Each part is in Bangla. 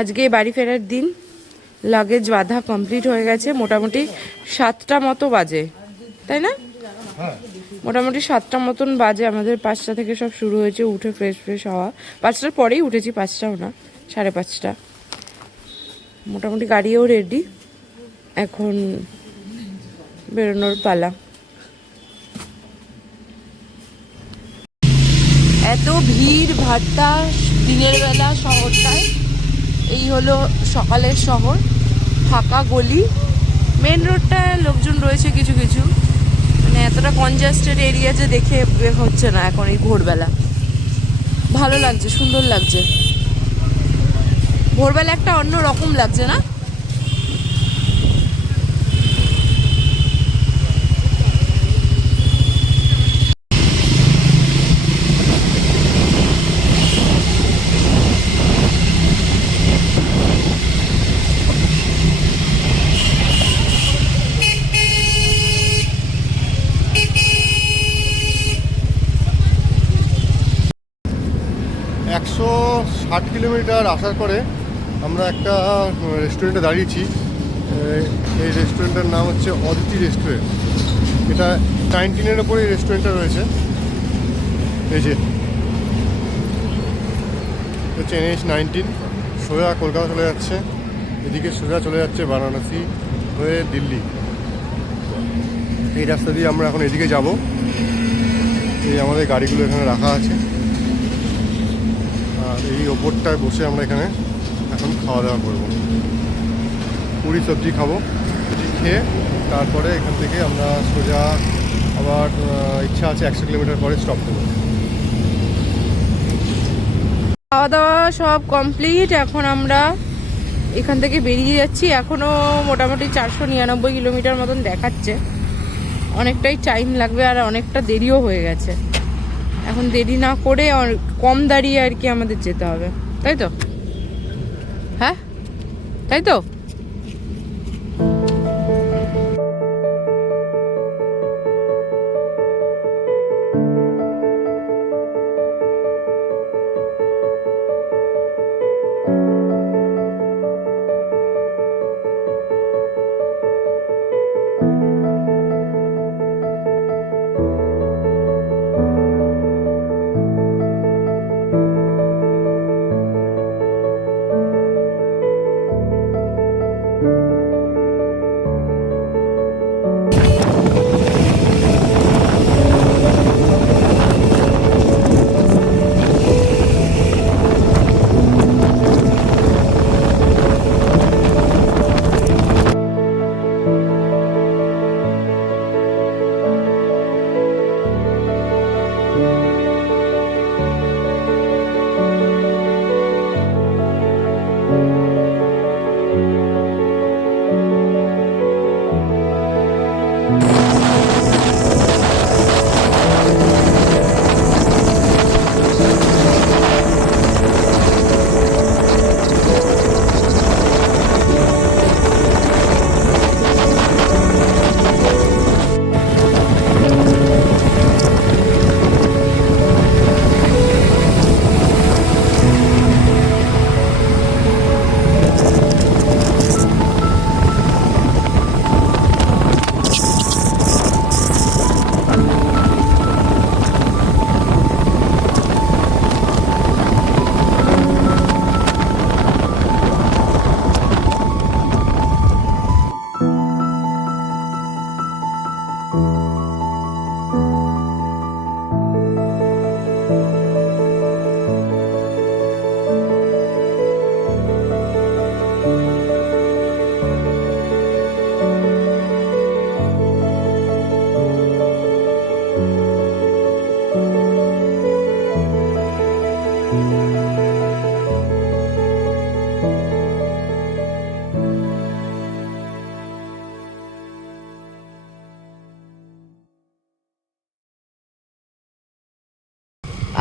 আজকে বাড়ি ফেরার দিন, লাগেজ বাঁধা কমপ্লিট হয়ে গেছে। মোটামুটি 7টা মতো বাজে, তাই না? মোটামুটি 7টা মতন বাজে। আমাদের 5টা থেকে সব শুরু হয়েছে, উঠে ফ্রেশ হওয়া। 5টার পরেই উঠেছি, 5টাও না, 5:30। মোটামুটি গাড়িও রেডি, এখন বেরোনোর পালা। এত ভিড় ভাট্টা দিনের বেলা শহরটায়। এই হলো সকালের শহর, ফাঁকা গলি। মেন রোডটায় লোকজন রয়েছে কিছু কিছু, মানে এতটা কনজাস্টেড এরিয়া যে দেখে হচ্ছে না এখন এই ভোরবেলা। ভালো লাগছে, সুন্দর লাগছে। ভোরবেলা একটা অন্য রকম লাগছে না? 160 কিলোমিটার আসার পরে আমরা একটা রেস্টুরেন্টে দাঁড়িয়েছি। এই রেস্টুরেন্টের নাম হচ্ছে অদিতি রেস্টুরেন্ট। এটা 19-এর ওপরে এই রেস্টুরেন্টটা রয়েছে। এই যে হচ্ছে NH-19, সোজা কলকাতা চলে যাচ্ছে, এদিকে সোজা চলে যাচ্ছে বারাণসী হয়ে দিল্লি। এই রাস্তা দিয়ে আমরা এখন এদিকে যাব। এই আমাদের গাড়িগুলো এখানে রাখা আছে, আর এই ওপরটায় বসে আমরা এখানে এখন খাওয়া দাওয়া করবো। পুরি সবজি খাবো, খেয়ে তারপরে এখান থেকে আমরা সোজা আবার ইচ্ছা আছে 100 কিলোমিটার পরে স্টপ দেবো। খাওয়া দাওয়া সব কমপ্লিট, এখন আমরা এখান থেকে বেরিয়ে যাচ্ছি। এখনও মোটামুটি 499 কিলোমিটার মতন দেখাচ্ছে। অনেকটাই টাইম লাগবে, আর অনেকটা দেরিও হয়ে গেছে। এখন দেরি না করে কম দাঁড়িয়ে আর কি আমাদের যেতে হবে, তাই তো? হ্যাঁ, তাই তো।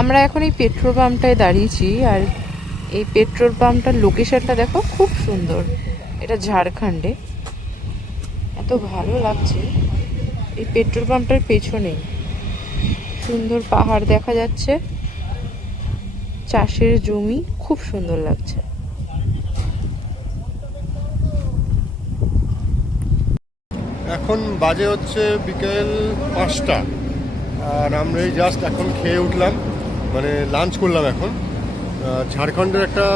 আমরা এখন এই পেট্রোল পাম্পটায় দাঁড়িয়েছি, আর এই পেট্রোল পাম্পটার লোকেশনটা দেখো, খুব সুন্দর। এটা ঝাড়খণ্ডে। এত ভালো লাগছে। এই পেট্রোল পাম্পটার পেছনেই সুন্দর পাহাড় দেখা যাচ্ছে, চাষের জমি, খুব সুন্দর লাগছে। এখন বাজে হচ্ছে বিকেল 5টা, আর আমরা এই জাস্ট এখন খেয়ে উঠলাম, মানে লাঞ্চ করলাম এখন। ঝাড়খণ্ডের একটা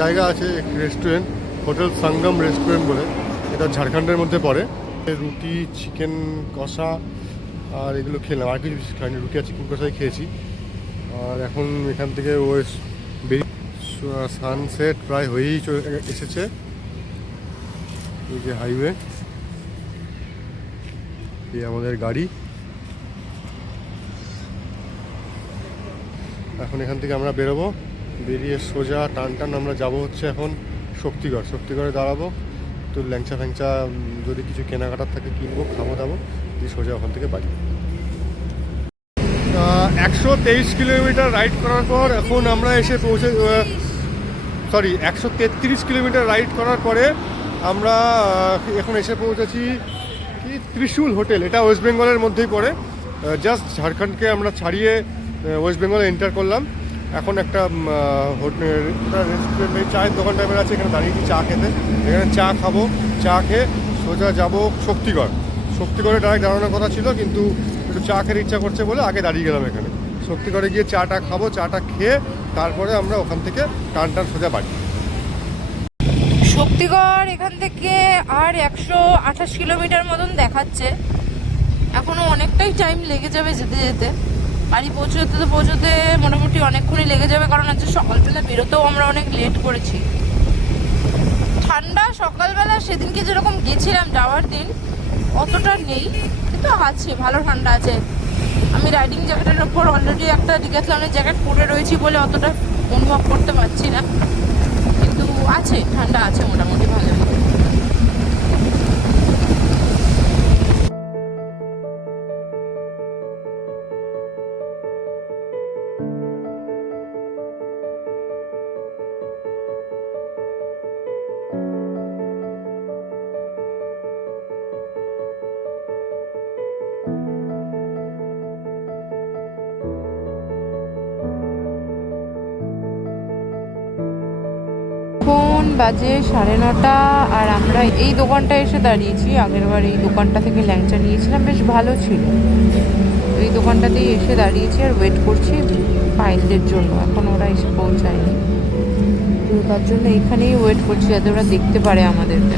জায়গা আছে, রেস্টুরেন্ট, হোটেল সঙ্গম রেস্টুরেন্ট বলে, এটা ঝাড়খণ্ডের মধ্যে পড়ে। রুটি, চিকেন কষা আর এগুলো খেলাম, আর কিছু খাইনি, রুটি আর চিকেন কষাই খেয়েছি। আর এখন এখান থেকে সানসেট প্রায় হয়েই এসেছে। এই যে হাইওয়ে, এই আমাদের গাড়ি। এখন এখান থেকে আমরা বেরোবো, বেরিয়ে সোজা টান আমরা যাব হচ্ছে এখন শক্তিগড়ে দাঁড়াবো। তো ল্যাংচা ফ্যাংচা যদি কিছু কেনাকাটার থাকে কিনবো, খাবো দাবো, দিয়ে সোজা ওখান থেকে বাড়ি। 123 কিলোমিটার রাইড করার পর এখন আমরা এসে 133 কিলোমিটার রাইড করার পরে আমরা এখন এসে পৌঁছেছি কি ত্রিশূল হোটেল। এটা ওয়েস্ট বেঙ্গলের মধ্যেই পড়ে, জাস্ট ঝাড়খণ্ডকে আমরা ছাড়িয়ে ওয়েস্ট বেঙ্গলে এন্টার করলাম। এখন একটা রেস্টুরেন্ট, চায়ের দোকান টাইপের আছে, এখানে দাঁড়িয়েছি চা খেতে। এখানে চা খাবো, চা খেয়ে সোজা যাব শক্তিগড়ে ডাইরেক্ট দাঁড়ানোর কথা ছিল, কিন্তু একটু চা খেতে ইচ্ছা করছে বলে আগে দাঁড়িয়ে গেলাম এখানে। শক্তিগড়ে গিয়ে চাটা খাবো, চাটা খেয়ে তারপরে আমরা ওখান থেকে টান সোজা বাড়ি। শক্তিগড় এখান থেকে আর 128 কিলোমিটার মতন দেখাচ্ছে। এখনো অনেকটাই টাইম লেগে যাবে যেতে যেতে। বাড়ি পৌঁছতে মোটামুটি অনেকক্ষণই লেগে যাবে, কারণ আজকে সকালবেলা বেরোতেও আমরা অনেক লেট করেছি। ঠান্ডা সকালবেলা সেদিনকে যেরকম গেছিলাম যাওয়ার দিন অতটা নেই, কিন্তু আছে, ভালো ঠান্ডা আছে। আমি রাইডিং জ্যাকেটের ওপর অলরেডি একটা ডিক্যাথলনের জ্যাকেট পরে রয়েছি বলে অতটা অনুভব করতে পারছি না, কিন্তু আছে, ঠান্ডা আছে মোটামুটি ভালো। এখন বাজে 9:30, আর আমরা এই দোকানটায় এসে দাঁড়িয়েছি। আগেরবার এই দোকানটা থেকে ল্যাংচা নিয়েছিলাম, বেশ ভালো ছিল। এই দোকানটাতেই এসে দাঁড়িয়েছি আর ওয়েট করছি পাইলদের জন্য। এখন ওরা এসে পৌঁছায়নি, তো তার জন্য এখানেই ওয়েট করছি যাতে ওরা দেখতে পারে আমাদেরকে।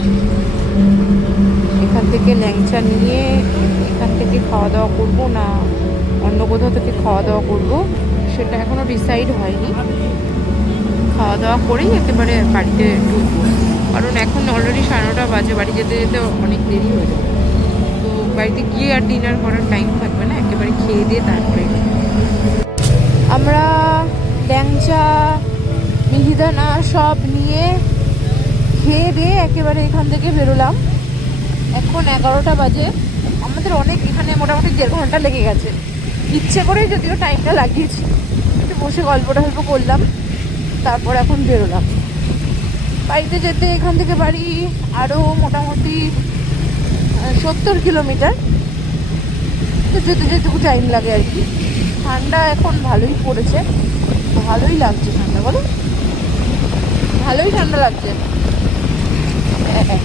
এখান থেকে ল্যাংচা নিয়ে এখান থেকে খাওয়া দাওয়া করবো না অন্য কোথাও থেকে খাওয়া দাওয়া করবো সেটা এখনো ডিসাইড হয়নি। খাওয়া দাওয়া করেই একেবারে বাড়িতে ঢুকবো, কারণ এখন অলরেডি 9:30 বাজে, বাড়ি যেতে যেতে অনেক দেরি হয়ে যাবে। তো বাড়িতে গিয়ে আর ডিনার করার টাইম থাকবে না, একেবারে খেয়ে দিয়ে তারপরে আমরা ল্যাংচা মিহিদানা সব নিয়ে খেয়ে দিয়ে একেবারে এখান থেকে বেরোলাম। এখন 11টা বাজে। আমাদের অনেক এখানে মোটামুটি 1.5 ঘন্টা লেগে গেছে। ইচ্ছে করেই যদিও টাইমটা লাগিয়েছি, একটু বসে গল্প করলাম, তারপর এখন বেরোলাম। বাড়িতে যেতে এখান থেকে বাড়ি আরও মোটামুটি 70 কিলোমিটার, তো যেতে যেটুকু টাইম লাগে আর কি। ঠান্ডা এখন ভালোই পড়েছে, ভালোই লাগছে ঠান্ডা, বলো ভালোই ঠান্ডা লাগছে। হ্যাঁ।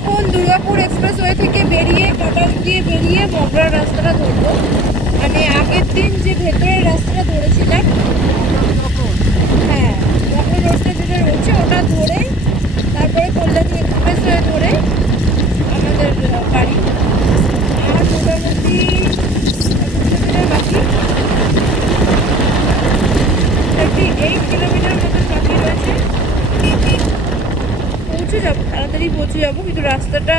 এখন দুর্গাপুর এক্সপ্রেসওয়ে থেকে বেরিয়ে কাটাস দিয়ে বেরিয়ে মগরার রাস্তাটা ধরবো। মানে আগের দিন যে ভেতরের রাস্তাটা ধরেছিলাম, হ্যাঁ যখন রোডটা যেটা রয়েছে ওটা ধরে তারপরে কল্যাণী এক্সপ্রেসওয়ে ধরে আমাদের বাড়ি। আর মোটামুটি 1 কিলোমিটার বাকি, 38 কিলোমিটার মতন বাকি রয়েছে। পৌঁছে যাবো, তাড়াতাড়ি পৌঁছে যাবো, কিন্তু রাস্তাটা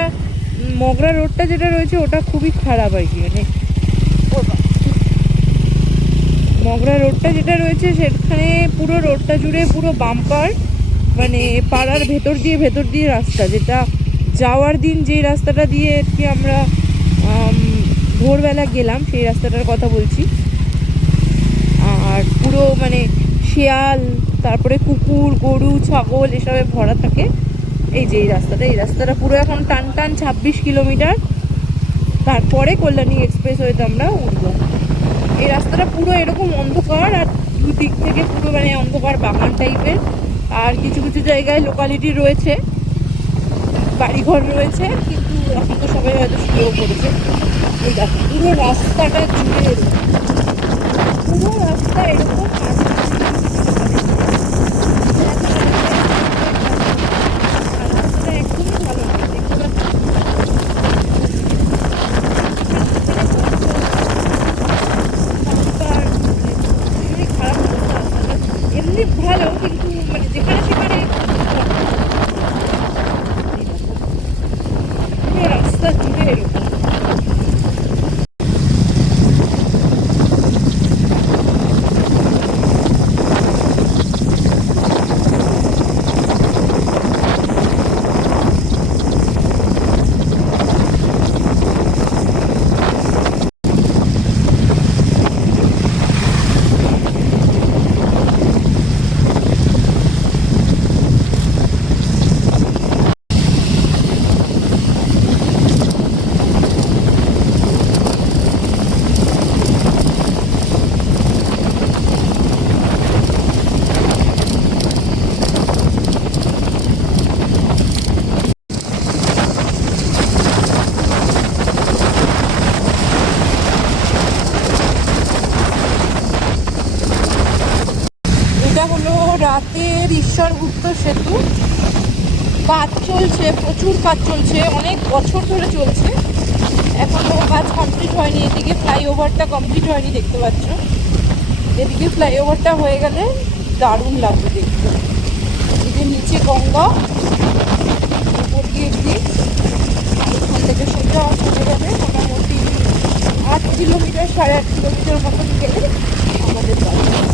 মগরা রোডটা যেটা রয়েছে ওটা খুবই খারাপ আর কি। মানে মগরা রোডটা যেটা রয়েছে সেখানে পুরো রোডটা জুড়ে পুরো বাম্পার, মানে পাড়ার ভেতর দিয়ে রাস্তা, যেটা যাওয়ার দিন যেই রাস্তাটা দিয়ে আর কি আমরা ভোরবেলা গেলাম সেই রাস্তাটার কথা বলছি। আর পুরো মানে শিয়াল, তারপরে কুকুর, গরু, ছাগল এসবে ভরা থাকে। এই যে এই রাস্তাটা পুরো এখন টান 26 কিলোমিটার। তারপরে কল্যাণী এক্সপ্রেসওয়েতে আমরা উঠবো। এই রাস্তাটা পুরো এরকম অন্ধকার, আর দুদিক থেকে পুরো মানে অন্ধকার বাগান টাইপের। আর কিছু কিছু জায়গায় লোকালিটি রয়েছে, বাড়িঘর রয়েছে, কিন্তু এখন তো সবাই হয়তো শুয়েও পড়েছে। এই দেখো পুরো রাস্তাটা জুড়ে এরকম, পুরো রাস্তা এরকম। রাস্তাটা একদমই ভালো নয়, দেখতে পাচ্ছি ভীষণই খারাপ অবস্থা রাস্তাটা। এমনি ভালো, কিন্তু মানে যেখানে সেখানে পুরো রাস্তা জুড়ে এরকম। এটা হলো রাতের ঈশ্বরগুপ্ত সেতু। কাজ চলছে, প্রচুর কাজ চলছে, অনেক বছর ধরে চলছে, এখনো কাজ কমপ্লিট হয়নি। এদিকে ফ্লাইওভারটা কমপ্লিট হয়নি, দেখতে পাচ্ছ। এদিকে ফ্লাইওভারটা হয়ে গেলে দারুণ লাগবে দেখতে। এদিকে নিচে গঙ্গা, উপর দিয়ে ব্রিজ, এখান থেকে সোজা চলে যাবে মোটামুটি 8 কিলোমিটার, 8.5 কিলোমিটার মতন গেলে আমাদের বাড়ি।